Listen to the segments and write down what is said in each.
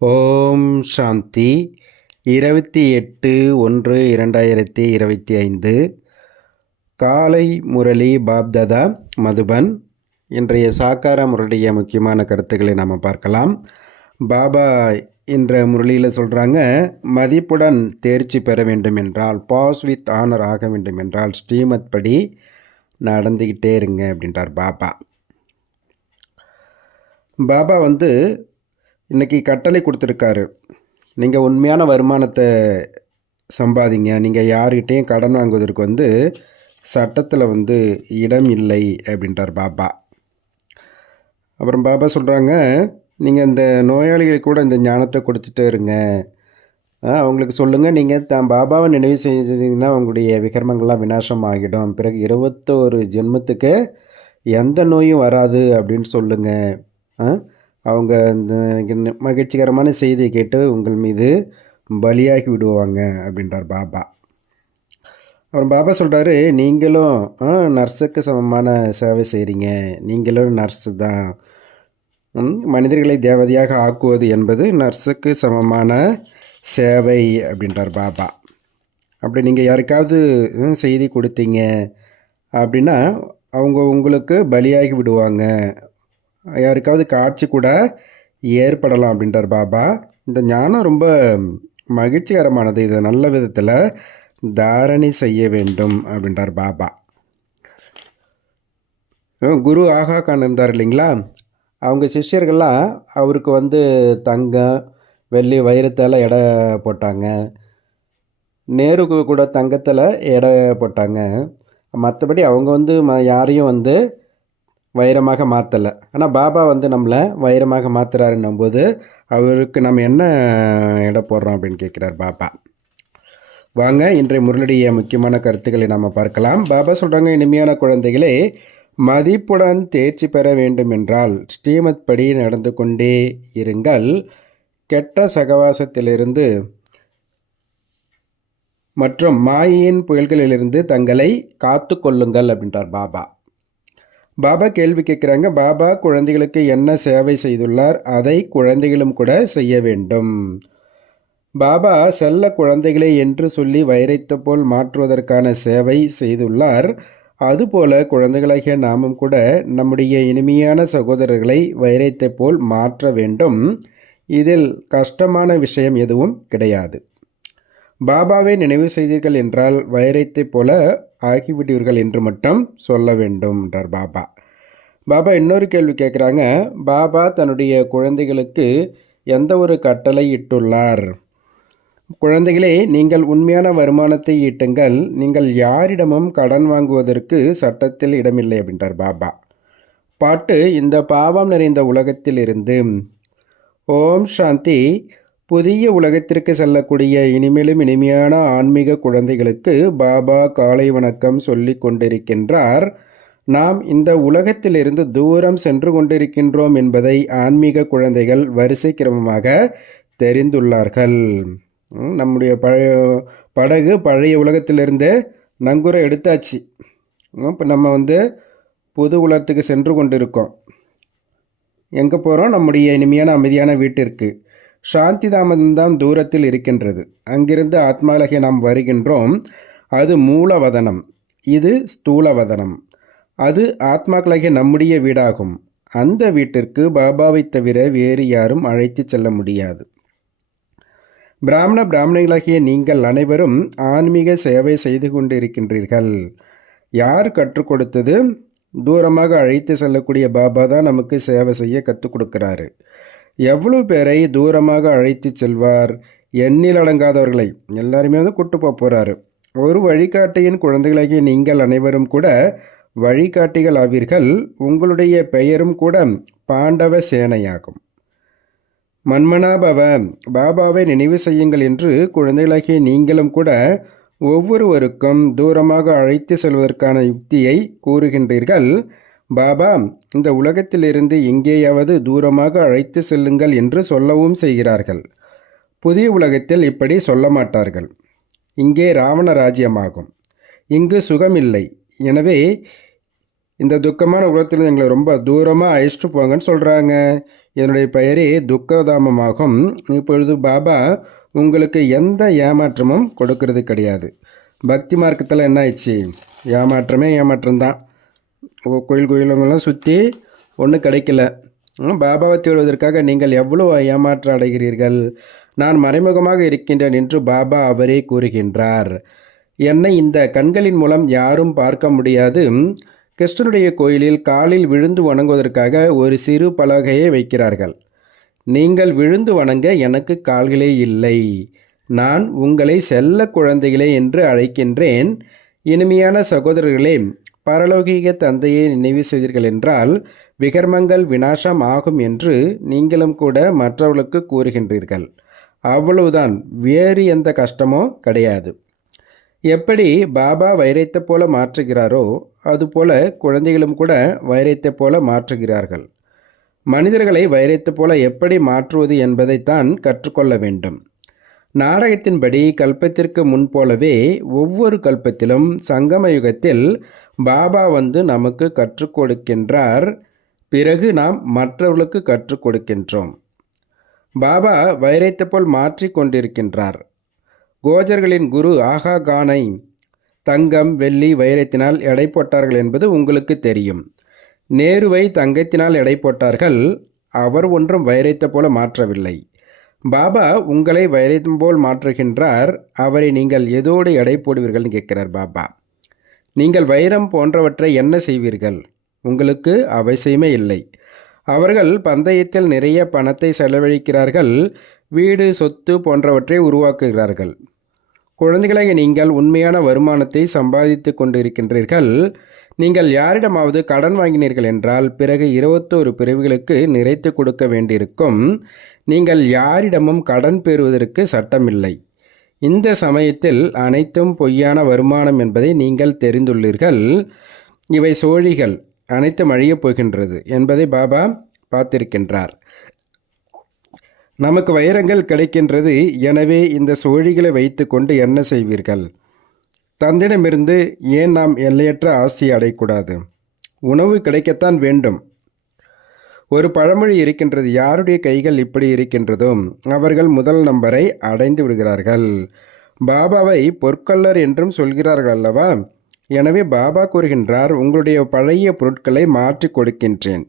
ஓம் சாந்தி 28/1/2025 காலை முரளி பாப்தாதா மதுபன். இன்றைய சாக்கார முரளிய முக்கியமான கருத்துக்களை நாம் பார்க்கலாம். பாபா என்ற முரளியில் சொல்கிறாங்க, மதிப்புடன் தேர்ச்சி பெற வேண்டும் என்றால், பாஸ் வித் ஆனர் ஆக வேண்டும் என்றால் ஸ்ரீமத் படி நடந்துக்கிட்டே இருங்க அப்படின்றார் பாபா. பாபா இன்றைக்கி கட்டளை கொடுத்துருக்காரு, நீங்கள் உண்மையான வருமானத்தை சம்பாதிங்க, நீங்கள் யார்கிட்டையும் கடன் வாங்குவதற்கு சட்டத்தில் இடம் இல்லை அப்படின்றார் பாபா. அப்புறம் பாபா சொல்கிறாங்க, நீங்கள் இந்த நோயாளிகளுக்கு கூட இந்த ஞானத்தை கொடுத்துட்டே இருங்க, அவங்களுக்கு சொல்லுங்கள், நீங்கள் தான் பாபாவை நினைவு செஞ்சீங்கன்னா உங்களுடைய விகர்மங்கள்லாம் விநாசம் ஆகிடும், பிறகு 21 ஜென்மத்துக்கு எந்த நோயும் வராது அப்படின்னு சொல்லுங்கள். அவங்க இந்த மகிழ்ச்சிகரமான செய்தியை கேட்டு உங்கள் மீது பலியாகி விடுவாங்க அப்படின்றார் பாபா. அப்புறம் பாபா சொல்கிறாரு, நீங்களும் நர்ஸுக்கு சமமான சேவை செய்கிறீங்க, நீங்களும் நர்ஸு தான். மனிதர்களை தேவதையாக ஆக்குவது என்பது நர்ஸுக்கு சமமான சேவை அப்படின்றார் பாபா. அப்படி நீங்கள் யாருக்காவது செய்தி கொடுத்தீங்க அப்படின்னா அவங்க உங்களுக்கு பலியாகி விடுவாங்க, யாருக்காவது காட்சி கூட ஏற்படலாம் அப்படின்றார் பாபா. இந்த ஞானம் ரொம்ப மகிழ்ச்சிகரமானது, இதை நல்ல விதத்தில் தாரணை செய்ய வேண்டும் அப்படின்றார் பாபா. குரு ஆகா கான் இருந்தார் இல்லைங்களா, அவங்க சிஷ்யர்கள்லாம் அவருக்கு தங்கம் வெள்ளி வைரத்தால் எடை போட்டாங்க, நேருக்கு கூட தங்கத்தில் எடை போட்டாங்க. மற்றபடி அவங்க யாரையும் வைரமாக மாற்றலை. ஆனால் பாபா நம்மளை வைரமாக மாற்றுறாருன்னும் போது அவருக்கு நம்ம என்ன எடை போடுறோம் அப்படின்னு கேட்குறார் பாபா. வாங்க இன்றைய முரளிய முக்கியமான கருத்துக்களை நாம் பார்க்கலாம். பாபா சொல்கிறாங்க, இனிமையான குழந்தைகளே, மதிப்புடன் தேர்ச்சி பெற வேண்டும் என்றால் ஸ்ரீமத் படி நடந்து கொண்டே இருங்கள், கெட்ட சகவாசத்திலிருந்து மற்றும் மாயின் புயல்களிலிருந்து தங்களை காத்து கொள்ளுங்கள் அப்படின்றார் பாபா. பாபா கேள்வி கேட்குறாங்க, பாபா குழந்தைகளுக்கு என்ன சேவை செய்துள்ளார், அதை குழந்தைகளும் கூட செய்ய வேண்டும். பாபா செல்ல குழந்தைகளே என்று சொல்லி வைரத்தை போல் மாற்றுவதற்கான சேவை செய்துள்ளார். அதுபோல குழந்தைகளாகிய நாமும் கூட நம்முடைய இனிமையான சகோதரர்களை வைரத்தை போல் மாற்ற வேண்டும். இதில் கஷ்டமான விஷயம் எதுவும் கிடையாது. பாபாவை நினைவு செய்தீர்கள் என்றால் வைரத்தை போல ஆகிவிடுவீர்கள் என்று மட்டும் சொல்ல வேண்டும் என்றார் பாபா. பாபா இன்னொரு கேள்வி கேட்குறாங்க, பாபா தன்னுடைய குழந்தைகளுக்கு எந்த ஒரு கட்டளை இட்டுள்ளார்? குழந்தைகளே, நீங்கள் உண்மையான வருமானத்தை ஈட்டுங்கள், நீங்கள் யாரிடமும் கடன் வாங்குவதற்கு சட்டத்தில் இடமில்லை அப்படின்றார் பாபா. பாட்டு, இந்த பாவம் நிறைந்த உலகத்தில் இருந்து. ஓம் சாந்தி. புதிய உலகத்திற்கு செல்லக்கூடிய இனிமேலும் இனிமையான ஆன்மீக குழந்தைகளுக்கு பாபா காலை வணக்கம் சொல்லி கொண்டிருக்கின்றார். நாம் இந்த உலகத்திலிருந்து தூரம் சென்று கொண்டிருக்கின்றோம் என்பதை ஆன்மீக குழந்தைகள் வரிசை கிரமமாக தெரிந்துள்ளார்கள். நம்முடைய படகு பழைய உலகத்திலிருந்து நங்கூரை எடுத்தாச்சு. இப்போ நம்ம புது உலகத்துக்கு சென்று கொண்டிருக்கோம். எங்கே போகிறோம்? நம்முடைய இனிமையான அமைதியான வீட்டிற்கு. சாந்தி தாமதம்தான் தூரத்தில் இருக்கின்றது. அங்கிருந்து ஆத்மாலகை நாம் வருகின்றோம். அது மூலவதனம், இது ஸ்தூலவதனம். அது ஆத்மாக்களாகிய நம்முடைய வீடாகும். அந்த வீட்டிற்கு பாபாவை தவிர வேறு யாரும் அழைத்து செல்ல முடியாது. பிராமணிகளாகிய நீங்கள் அனைவரும் ஆன்மீக சேவை செய்து கொண்டிருக்கின்றீர்கள். யார் கற்றுக் கொடுத்தது? தூரமாக அழைத்து செல்லக்கூடிய பாபா தான் நமக்கு சேவை செய்ய கற்றுக் கொடுக்கிறாரு. எவ்வளவு பேரை தூரமாக அழைத்து செல்வார்? எண்ணில் அடங்காதவர்களை எல்லாருமே கூட்டு போகிறாரு. ஒரு வழிகாட்டியின் குழந்தைகளாகிய நீங்கள் அனைவரும் கூட வழிகாட்டிகள் ஆவீர்கள். உங்களுடைய பெயரும் கூட பாண்டவ சேனையாகும். மன்மனாபவ, பாபாவை நினைவு செய்யுங்கள் என்று குழந்தைகளாகிய நீங்களும் கூட ஒவ்வொருவருக்கும் தூரமாக அழைத்து செல்வதற்கான யுக்தியை கூறுகின்றீர்கள். பாபா இந்த உலகத்திலிருந்து எங்கேயாவது தூரமாக அழைத்து செல்லுங்கள் என்று சொல்லவும் செய்கிறார்கள். புதிய உலகத்தில் இப்படி சொல்ல மாட்டார்கள். இங்கே ராவண ராஜ்யமாகும், இங்கு சுகமில்லை. எனவே இந்த துக்கமான உலகத்தில் எங்களை ரொம்ப தூரமாக அழைச்சிட்டு போங்கன்னு சொல்கிறாங்க. என்னுடைய பெயரே துக்கதாமமாகும். இப்பொழுது பாபா உங்களுக்கு எந்த ஏமாற்றமும் கொடுக்கறது கிடையாது. பக்தி மார்க்கத்தில் என்ன ஆயிடுச்சு? ஏமாற்றமே ஏமாற்றம்தான். கோயிலுங்கெல்லாம் சுற்றி ஒன்றும் கிடைக்கல. பாபாவை தேடுவதற்காக நீங்கள் எவ்வளோ ஏமாற்றம் அடைகிறீர்கள். நான் மறைமுகமாக இருக்கின்றேன் என்று பாபா அவரே கூறுகின்றார். என்னை இந்த கண்களின் மூலம் யாரும் பார்க்க முடியாது. கிருஷ்ணனுடைய கோயிலில் காலில் விழுந்து வணங்குவதற்காக ஒரு சிறு பலகையை வைக்கிறார்கள். நீங்கள் விழுந்து வணங்க எனக்கு கால்களே இல்லை. நான் உங்களை செல்ல குழந்தைகளே என்று அழைக்கின்றேன். இனிமையான சகோதரர்களே, பரலோகிக தந்தையை நினைவு செய்தீர்கள் என்றால் விகர்மங்கள் விநாசம் ஆகும் என்று நீங்களும் கூட மற்றவர்களுக்கு கூறுகின்றீர்கள். அவ்வளவுதான், வேறு எந்த கஷ்டமோ கிடையாது. எப்படி பாபா வைரத்தை போல மாற்றுகிறாரோ அதுபோல குழந்தைகளும் கூட வைரத்தை போல மாற்றுகிறார்கள். மனிதர்களை வைரத்தை போல எப்படி மாற்றுவது என்பதைத்தான் கற்றுக்கொள்ள வேண்டும். நாடகத்தின்படி கல்பத்திற்கு முன் போலவே ஒவ்வொரு கல்பத்திலும் சங்கம யுகத்தில் பாபா வந்து நமக்கு கற்றுக் கொடுக்கின்றார். பிறகு நாம் மற்றவர்களுக்கு கற்றுக் கொடுக்கின்றோம். பாபா வைரத்தை போல் மாற்றி கொண்டிருக்கின்றார். கோஜர்களின் குரு ஆகா கானை தங்கம் வெள்ளி வைரத்தினால் எடை போட்டார்கள் என்பது உங்களுக்கு தெரியும். நேருவை தங்கத்தினால் எடை போட்டார்கள். அவர் ஒன்றும் வைரத்தை போல மாற்றவில்லை. பாபா உங்களை வைரம் போல் மாற்றுகின்றார். அவரை நீங்கள் எதோடு எடை போடுவீர்கள்னு கேட்கிறார் பாபா. நீங்கள் வைரம் போன்றவற்றை என்ன செய்வீர்கள்? உங்களுக்கு அவசியமே இல்லை. அவர்கள் பந்தயத்தில் நிறைய பணத்தை செலவழிக்கிறார்கள். வீடு சொத்து போன்றவற்றை உருவாக்குகிறார்கள். குழந்தைகளாக நீங்கள் உண்மையான வருமானத்தை சம்பாதித்து கொண்டிருக்கின்றீர்கள். நீங்கள் யாரிடமாவது கடன் வாங்கினீர்கள் என்றால் பிறகு 21 பிரிவுகளுக்கு நிறைத்து கொடுக்க வேண்டியிருக்கும். நீங்கள் யாரிடமும் கடன் பெறுவதற்கு சட்டமில்லை. இந்த சமயத்தில் அனைத்தும் பொய்யான வருமானம் என்பதை நீங்கள் தெரிந்துள்ளீர்கள். இவை சோழிகள், அனைத்தும் அழியப் போகின்றது என்பதை பாபா பார்த்திருக்கின்றார். நமக்கு வைரங்கள் கிடைக்கின்றது. எனவே இந்த சோழிகளை வைத்து கொண்டு என்ன செய்வீர்கள்? தந்தையிடமிருந்து ஏன் நாம் எல்லையற்ற ஆசையை அடையக்கூடாது? உணவு கிடைக்கத்தான் வேண்டும். ஒரு பழமொழி இருக்கின்றது, யாருடைய கைகள் இப்படி இருக்கின்றதோ அவர்கள் முதல் நம்பரை அடைந்து விடுகிறார்கள். பாபாவை பொற்கொள்ளர் என்றும் சொல்கிறார்கள் அல்லவா? எனவே பாபா கூறுகின்றார், உங்களுடைய பழைய பொருட்களை மாற்றி கொடுக்கின்றேன்.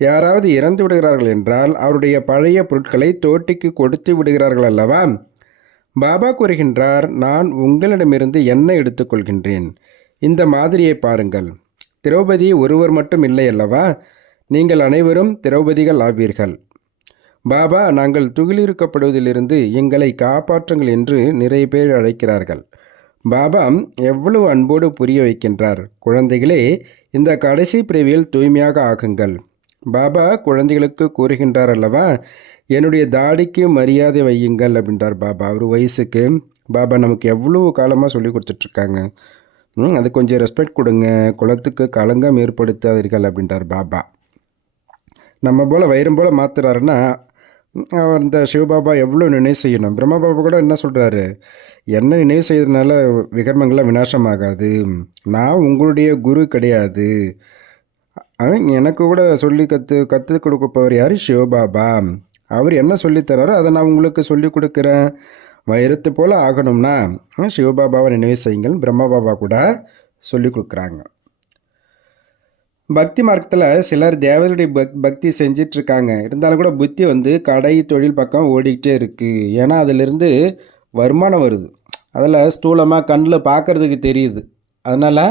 யாராவது இறந்து விடுகிறார்கள் என்றால் அவருடைய பழைய பொருட்களை தோட்டிக்கு கொடுத்து விடுகிறார்கள் அல்லவா? பாபா கூறுகின்றார், நான் உங்களிடமிருந்து என்ன எடுத்துக்கொள்கின்றேன்? இந்த மாதிரியை பாருங்கள். திரௌபதி ஒருவர் மட்டும் இல்லை அல்லவா? நீங்கள் அனைவரும் திரௌபதிகள் ஆவீர்கள். பாபா, நாங்கள் துகிலிருக்கப்படுவதிலிருந்து எங்களை காப்பாற்றுங்கள் என்று நிறைய பேர் அழைக்கிறார்கள். பாபா எவ்வளவு அன்போடு புரிய வைக்கின்றார். குழந்தைகளே, இந்த கடைசி பிரிவில் தூய்மையாக ஆகுங்கள். பாபா குழந்தைகளுக்கு கூறுகின்றார் அல்லவா, என்னுடைய தாடிக்கு மரியாதை வையுங்கள் அப்படின்றார் பாபா. அவர் வயசுக்கு பாபா நமக்கு எவ்வளோ காலமாக சொல்லி கொடுத்துட்ருக்காங்க. அது கொஞ்சம் ரெஸ்பெக்ட் கொடுங்க, குலத்துக்கு களங்கம் ஏற்படுத்தாதீர்கள் அப்படின்றார் பாபா. நம்ம போல் வைரம் போல் மாற்றுறாருன்னா இந்த சிவபாபா எவ்வளோ நினைவு செய்யணும். பிரம்மா பாபா கூட என்ன சொல்கிறாரு, என்ன நினைவு செய்யறதுனால விகர்மங்கள்லாம் விநாசமாகாது. நான் உங்களுடைய குரு கிடையாது. எனக்கு கூட சொல்லி கற்றுக் கொடுக்கப்பவர் யார்? சிவபாபா. அவர் என்ன சொல்லித்தராரோ அதை நான் உங்களுக்கு சொல்லி கொடுக்குறேன். வைரத்து போல் ஆகணும்னா சிவபாபாவை நினைவு செய்யுங்கள். பிரம்மா பாபா கூட சொல்லி கொடுக்குறாங்க. பக்தி மார்க்கத்தில் சிலர் தேவதையுடைய பக்தி செஞ்சிட்ருக்காங்க. இருந்தாலும் கூட புத்தி கடை தொழில் பக்கம் ஓடிக்கிட்டே இருக்குது. ஏன்னா அதிலிருந்து வருமானம் வருது. அதில் ஸ்தூலமாக கண்ணில் பார்க்குறதுக்கு தெரியுது. அதனால்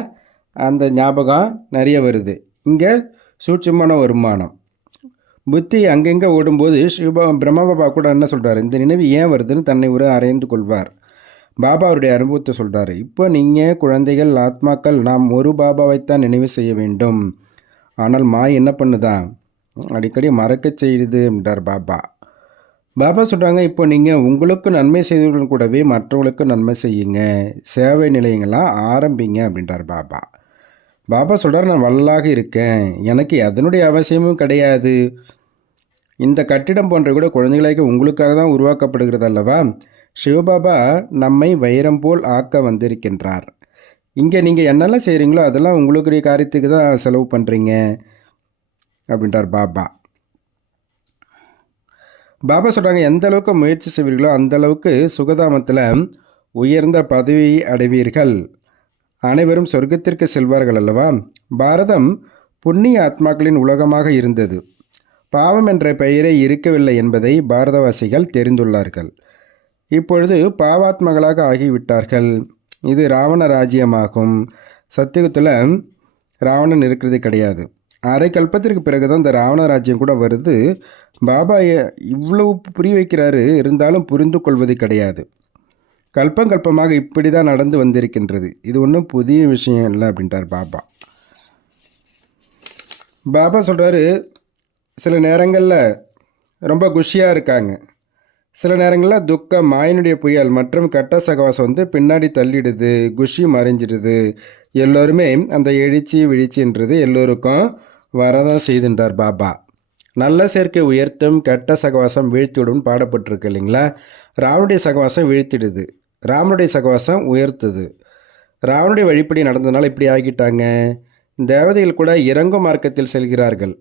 அந்த ஞாபகம் நிறைய வருது. இங்கே சூட்சமான வருமானம். புத்தி அங்கங்கே ஓடும்போது பிரம்மா பாபா கூட என்ன சொல்கிறார், இந்த நினைவு ஏன் வருதுன்னு தன்னை ஒரு அறைந்து கொள்வார். பாபா அவருடைய அனுபவத்தை சொல்கிறாரு. இப்போ நீங்கள் குழந்தைகள், ஆத்மாக்கள், நாம் ஒரு பாபாவைத்தான் நினைவு செய்ய வேண்டும். ஆனால் மாய் என்ன பண்ணுதான், அடிக்கடி மறக்க செய்யுது அப்படின்றார் பாபா. பாபா சொல்கிறாங்க, இப்போ நீங்கள் உங்களுக்கு நன்மை செய்தவர்களும் கூடவே மற்றவங்களுக்கு நன்மை செய்யுங்க, சேவை நிலையங்கள்லாம் ஆரம்பிங்க அப்படின்றார் பாபா. பாபா சொல்கிறார், நான் வல்லாக இருக்கேன், எனக்கு அதனுடைய அவசியமும் கிடையாது. இந்த கட்டிடம் போன்ற கூட குழந்தைகளாக உங்களுக்காக தான் உருவாக்கப்படுகிறது அல்லவா? சிவபாபா நம்மை வைரம் போல் ஆக்க வந்திருக்கின்றார். இங்கே நீங்கள் என்னெல்லாம் செய்கிறீங்களோ அதெல்லாம் உங்களுக்குரிய காரியத்துக்கு தான் செலவு பண்ணுறீங்க அப்படின்றார் பாபா. பாபா சொல்கிறாங்க, எந்த அளவுக்கு முயற்சி செய்வீர்களோ அந்த அளவுக்கு சுகதாமத்தில் உயர்ந்த பதவி அடைவீர்கள். அனைவரும் சொர்க்கத்திற்கு செல்வார்கள் அல்லவா. பாரதம் புண்ணிய ஆத்மாக்களின் உலகமாக இருந்தது. பாவம் என்ற பெயரே இருக்கவில்லை என்பதை பாரதவாசிகள் தெரிந்துள்ளார்கள். இப்பொழுது பாவாத்மகளாக ஆகிவிட்டார்கள். இது ராவண ராஜ்யமாகும். சத்தியுகத்தில் ராவணன் இருக்கிறது கிடையாது. அரை கல்பத்திற்கு பிறகு தான் இந்த ராவண ராஜ்யம் கூட வருது. பாபா இவ்வளவு புரிய வைக்கிறாரு, இருந்தாலும் புரிந்து கொள்வது கிடையாது. கல்பமாக இப்படி தான் நடந்து வந்திருக்கின்றது. இது ஒன்றும் புதிய விஷயம் இல்லை அப்படின்றார் பாபா. பாபா சொல்கிறாரு, சில நேரங்களில் ரொம்ப குஷியாக இருக்காங்க, சில நேரங்களில் துக்கம், மாயினுடைய புயல் மற்றும் கட்ட சகவாசம் வந்து பின்னாடி தள்ளிடுது, குஷி மறைஞ்சிடுது. எல்லோருமே அந்த எழுச்சி விழிச்சின்றது எல்லோருக்கும் வரதான் செய்துன்றார் பாபா. நல்ல சேர்க்கை உயர்த்தும், கெட்ட சகவாசம் வீழ்த்திவிடும் பாடப்பட்டிருக்கு இல்லைங்களா. ராவனுடைய சகவாசம் வீழ்த்திடுது, ராமனுடைய சகவாசம் உயர்த்துது. ராவனுடைய வழிப்படி நடந்ததுனால இப்படி ஆகிட்டாங்க. தேவதைகள் கூட இறங்கும் மார்க்கத்தில் செல்கிறார்கள்.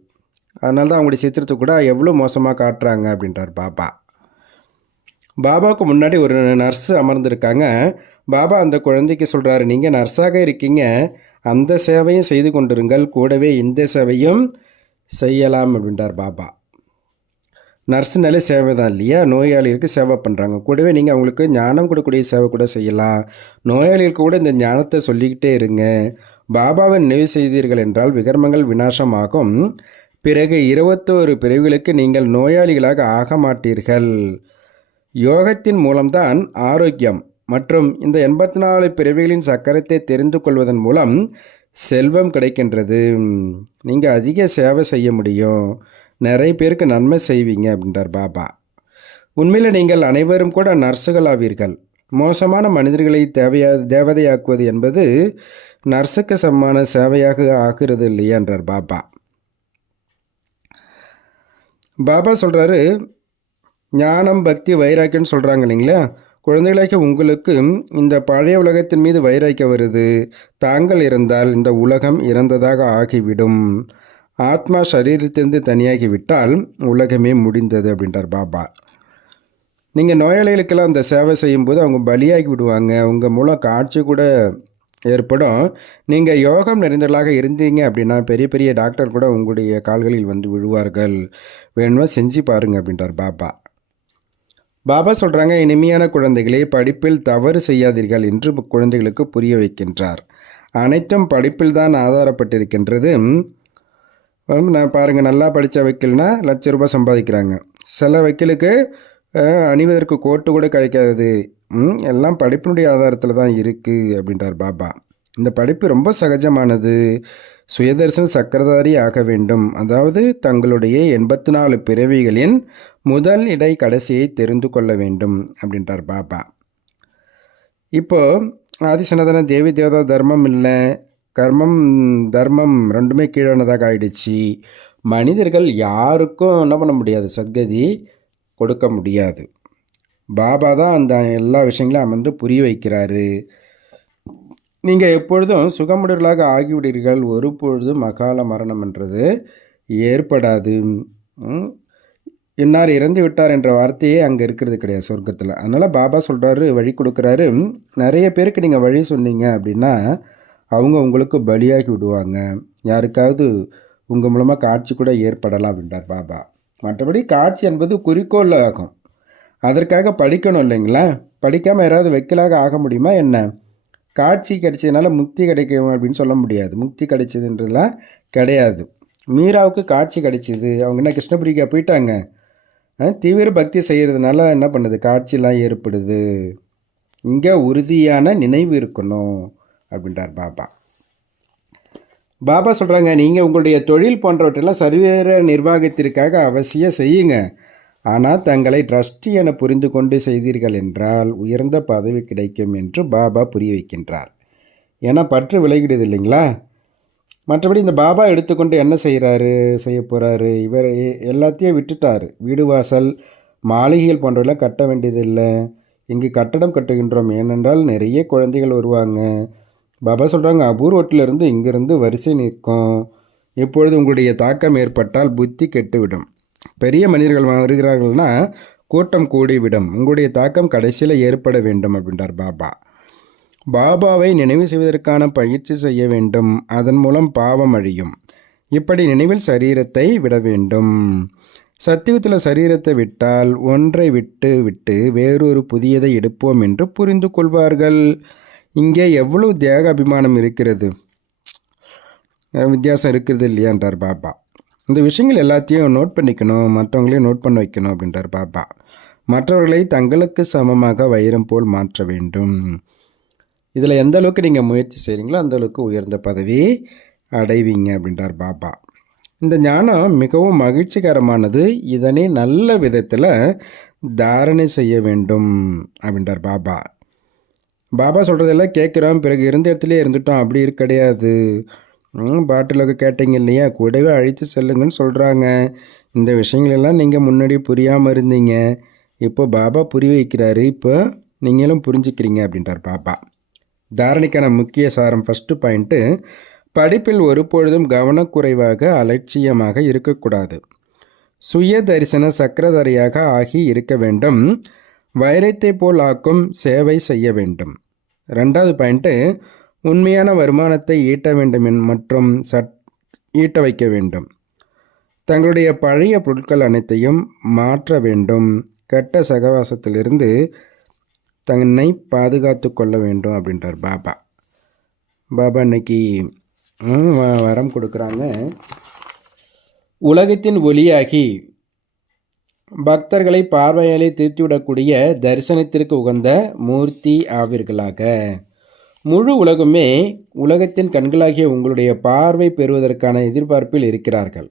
அதனால தான் அவங்களுடைய சித்திரத்தை கூட எவ்வளோ மோசமாக காட்டுறாங்க அப்படின்றார் பாபா. பாபாவுக்கு முன்னாடி ஒரு நர்ஸு அமர்ந்திருக்காங்க. பாபா அந்த குழந்தைக்கு சொல்கிறாரு, நீங்கள் நர்ஸாக இருக்கீங்க, அந்த சேவையும் செய்து கொண்டிருங்கள், கூடவே இந்த சேவையும் செய்யலாம் அப்படின்றார் பாபா. நர்ஸுனாலே சேவை தான் இல்லையா. நோயாளிகளுக்கு சேவை பண்ணுறாங்க, கூடவே நீங்கள் அவங்களுக்கு ஞானம் கொடுக்கக்கூடிய சேவை கூட செய்யலாம். நோயாளிகளுக்கு கூட இந்த ஞானத்தை சொல்லிக்கிட்டே இருங்க. பாபாவை நினைவு செய்தீர்கள் என்றால் விகர்மங்கள் விநாசமாகும். பிறகு 21 பிறவிகளுக்கு நீங்கள் நோயாளிகளாக ஆக மாட்டீர்கள். யோகத்தின் மூலம்தான் ஆரோக்கியம் மற்றும் இந்த 84 பிறவிகளின் சக்கரத்தை தெரிந்து கொள்வதன் மூலம் செல்வம் கிடைக்கின்றது. நீங்கள் அதிக சேவை செய்ய முடியும், நிறைய பேருக்கு நன்மை செய்வீங்க அப்படின்றார் பாபா. உண்மையில் நீங்கள் அனைவரும் கூட நர்ஸுகள் ஆவீர்கள். மோசமான மனிதர்களை தேவதையாக்குவது என்பது நர்ஸுக்கு சமமான சேவையாக ஆகிறது இல்லையா என்றார் பாபா. பாபா சொல்கிறாரு, ஞானம், பக்தி, வைராக்கியம்னு சொல்கிறாங்க இல்லைங்களா. குழந்தைகளாக உங்களுக்கு இந்த பழைய உலகத்தின் மீது வைராக்கியம் வருது. தாங்கள் இருந்தால் இந்த உலகம் இறந்ததாக ஆகிவிடும். ஆத்மா சரீரத்திலிருந்து தனியாகிவிட்டால் உலகமே முடிந்தது அப்படின்றார் பாபா. நீங்கள் நோயாளிகளுக்கெல்லாம் அந்த சேவை செய்யும்போது அவங்க பலியாகி விடுவாங்க. உங்கள் மூலம் காட்சி கூட ஏற்படும். நீங்கள் யோகம் நிறைந்தவர்களாக இருந்தீங்க அப்படின்னா பெரிய பெரிய டாக்டர் கூட உங்களுடைய கால்களில் வந்து விழுவார்கள். வேணுமா செஞ்சு பாருங்கள் அப்படின்றார் பாபா. பாபா சொல்கிறாங்க, இனிமையான குழந்தைகளே, படிப்பில் தவறு செய்யாதீர்கள் என்று குழந்தைகளுக்கு புரிய வைக்கின்றார். அனைத்தும் படிப்பில் தான் ஆதாரப்பட்டிருக்கின்றது. நான் பாருங்கள், நல்லா படித்த வக்கீல்னா ₹1,00,000 சம்பாதிக்கிறாங்க. சில வக்கீலுக்கு அணிவதற்கு கோட்டு கூட கிடைக்காது. எல்லாம் படிப்பினுடைய ஆதாரத்தில் தான் இருக்குது அப்படின்றார் பாபா. இந்த படிப்பு ரொம்ப சகஜமானது. சுயதர்சன சக்கரதாரி ஆக வேண்டும், அதாவது தங்களுடைய 84 பிறவிகளின் முதல் இடை கடைசியை தெரிந்து கொள்ள வேண்டும் அப்படின்றார் பாபா. இப்போது ஆதிசனாதன தேவி தேவதா தர்மம் இல்லை, கர்மம் தர்மம் ரெண்டுமே கீழானதாக ஆயிடுச்சு. மனிதர்கள் யாருக்கும் என்ன பண்ண முடியாது, சத்கதி கொடுக்க முடியாது. பாபா தான் அந்த எல்லா விஷயங்களையும் அமர்ந்து புரிய வைக்கிறாரு. நீங்கள் எப்பொழுதும் சுகமுடர்களாக ஆகிவிடுவீர்கள். ஒரு பொழுதும் அகால மரணம் என்றது ஏற்படாது. இன்னார் இறந்து விட்டார் என்ற வார்த்தையே அங்கே இருக்கிறது கிடையாது சொர்க்கத்தில். அதனால் பாபா சொல்கிறாரு, வழி கொடுக்குறாரு. நிறைய பேருக்கு நீங்கள் வழி சொன்னீங்க அப்படின்னா அவங்க உங்களுக்கு பலியாகி விடுவாங்க. யாருக்காவது உங்கள் மூலமாக காட்சி கூட ஏற்படலாம் அப்படின்றார் பாபா. மற்றபடி காட்சி என்பது குறிக்கோள் ஆகும். அதற்காக படிக்கணும் இல்லைங்களா. படிக்காமல் யாராவது வக்கீலாக ஆக முடியுமா என்ன? காட்சி கிடைச்சதுனால முக்தி கிடைக்கும் அப்படின்னு சொல்ல முடியாது. முக்தி கிடைச்சதுன்றதுலாம் கிடையாது. மீராவுக்கு காட்சி கிடைச்சிது, அவங்க என்ன கிருஷ்ணபுரிக்கா போயிட்டாங்க? தீவிர பக்தி செய்கிறதுனால என்ன பண்ணுது, காட்சியெலாம் ஏற்படுது. இங்கே உறுதியான நினைவு இருக்கணும் அப்படின்றார் பாபா. பாபா சொல்கிறாங்க, நீங்கள் உங்களுடைய தொழில் போன்றவற்றெல்லாம் சரிவேற நிர்வாகத்திற்காக அவசியம் செய்யுங்க. ஆனால் தங்களை ட்ரஸ்டி என புரிந்து கொண்டு செய்தீர்கள் என்றால் உயர்ந்த பதவி கிடைக்கும் என்று பாபா புரிய வைக்கின்றார். ஏன்னா பற்று விலகிடுது இல்லைங்களா. மற்றபடி இந்த பாபா எடுத்துக்கொண்டு என்ன செய்ய போகிறாரு, இவர் எல்லாத்தையும் விட்டுட்டார். வீடு வாசல் மாளிகைகள் போன்றவெல்லாம் கட்ட வேண்டியதில்லை. இங்கு கட்டடம் கட்டுகின்றோம். ஏனென்றால் நிறைய குழந்தைகள் வருவாங்க. பாபா சொல்கிறாங்க, அபூர்வத்திலிருந்து இங்கிருந்து வரிசை நிற்கும். இப்பொழுது உங்களுடைய தாக்கம் ஏற்பட்டால் புத்தி கெட்டுவிடும். பெரிய மனிதர்கள் வருகிறார்கள்னா கூட்டம் கூடிவிடும். உங்களுடைய தாக்கம் கடைசியில் ஏற்பட வேண்டும் அப்படின்றார் பாபா. பாபாவை நினைவு செய்வதற்கான பயிற்சி செய்ய வேண்டும். அதன் மூலம் பாவம் அழியும். இப்படி நினைவில் சரீரத்தை விட வேண்டும். சத்தியுகத்தில் சரீரத்தை விட்டால் ஒன்றை விட்டு விட்டு வேறொரு புதியதை எடுப்போம் என்று புரிந்து கொள்வார்கள். இங்கே எவ்வளவு தேக அபிமானம் இருக்கிறது, வித்தியாசம் இருக்கிறது இல்லையான்றார் பாபா. இந்த விஷயங்கள் எல்லாத்தையும் நோட் பண்ணிக்கணும், மற்றவங்களையும் நோட் பண்ண வைக்கணும் அப்படின்றார் பாபா. மற்றவர்களை தங்களுக்கு சமமாக வைரம் போல் மாற்ற வேண்டும். இதில் எந்த அளவுக்கு நீங்கள் முயற்சி செய்கிறீங்களோ அந்த அளவுக்கு உயர்ந்த பதவி அடைவீங்க அப்படின்றார் பாபா. இந்த ஞானம் மிகவும் மகிழ்ச்சிகரமானது. இதனை நல்ல விதத்தில் தாரணை செய்ய வேண்டும் அப்படின்றார் பாபா. பாபா சொல்கிறதெல்லாம் கேட்குறோம், பிறகு இருந்த இடத்துலையே இருந்துட்டோம். அப்படி கிடையாது. பாட்டிலுக்கு கேட்டீங்க இல்லையா, கூடவே அழைத்து செல்லுங்கன்னு சொல்கிறாங்க. இந்த விஷயங்களெல்லாம் நீங்கள் முன்னாடி புரியாமல் இருந்தீங்க, இப்போ பாபா புரிய வைக்கிறாரு, இப்போ நீங்களும் புரிஞ்சுக்கிறீங்க அப்படின்றார் பாபா. தாரணைக்கான முக்கிய சாரம், ஃபஸ்ட்டு பாயிண்ட்டு, படிப்பில் ஒருபொழுதும் கவனக்குறைவாக அலட்சியமாக இருக்கக்கூடாது. சுய தரிசன சக்கரதாரியாக ஆகி இருக்க வேண்டும். வைரத்தை போல் ஆக்கும் சேவை செய்ய வேண்டும். ரெண்டாவது பாயிண்ட்டு, உண்மையான வருமானத்தை ஈட்ட வேண்டும் மற்றும் ஈட்ட வைக்க வேண்டும். தங்களுடைய பழைய பொருட்கள் அனைத்தையும் மாற்ற வேண்டும். கெட்ட சகவாசத்திலிருந்து தன்னை பாதுகாத்து கொள்ள வேண்டும் அப்படின்றார் பாபா. பாபா இன்னைக்கு வரம் கொடுக்குறாங்க. உலகத்தின் ஒளியாகி பக்தர்களை பார்வையாலே தீர்த்திவிடக்கூடிய தரிசனத்திற்கு உகந்த மூர்த்தி ஆவீர்களாக. முழு உலகமே உலகத்தின் கண்களாகிய உங்களுடைய பார்வை பெறுவதற்கான எதிர்பார்ப்பில் இருக்கிறார்கள்.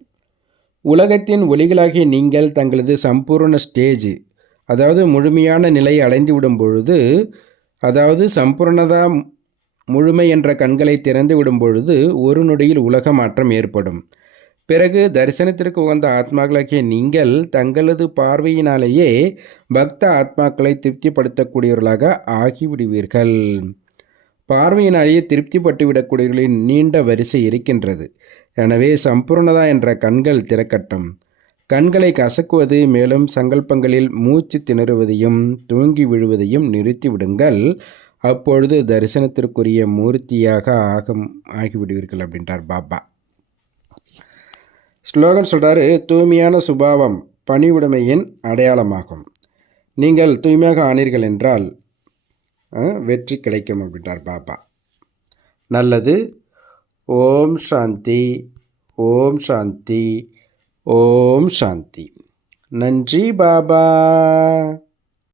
உலகத்தின் ஒளிகளாகிய நீங்கள் தங்களது சம்பூர்ண ஸ்டேஜ், அதாவது முழுமையான நிலை அடைந்துவிடும் பொழுது, அதாவது சம்பூர்ணதா முழுமை என்ற கண்களை திறந்து விடும் பொழுது ஒரு நொடியில் உலக மாற்றம் ஏற்படும். பிறகு தரிசனத்திற்கு உகந்த ஆத்மாக்களாகிய நீங்கள் தங்களது பார்வையினாலேயே பக்த ஆத்மாக்களை திருப்திப்படுத்தக்கூடியவர்களாக ஆகிவிடுவீர்கள். பார்வையினாலேயே திருப்திப்பட்டு விடக்கூடியவர்களின் நீண்ட வரிசை இருக்கின்றது. எனவே சம்பூர்ணதா என்ற கண்கள் திறக்கட்டும். கண்களை கசக்குவது, மேலும் சங்கல்பங்களில் மூச்சு திணறுவதையும் தூங்கி விழுவதையும் நிறுத்திவிடுங்கள். அப்பொழுது தரிசனத்திற்குரிய மூர்த்தியாக ஆகிவிடுவீர்கள் அப்படின்றார் பாபா. ஸ்லோகன் சொல்கிறாரு, தூய்மையான சுபாவம் பணிவுடைமையின் அடையாளமாகும். நீங்கள் தூய்மையாக ஆனீர்கள் என்றால் வெற்றி கிடைக்கும் அப்படின்றார் பாபா. நல்லது. ஓம் சாந்தி, ஓம் சாந்தி, ஓம் சாந்தி. நன்றி பாபா.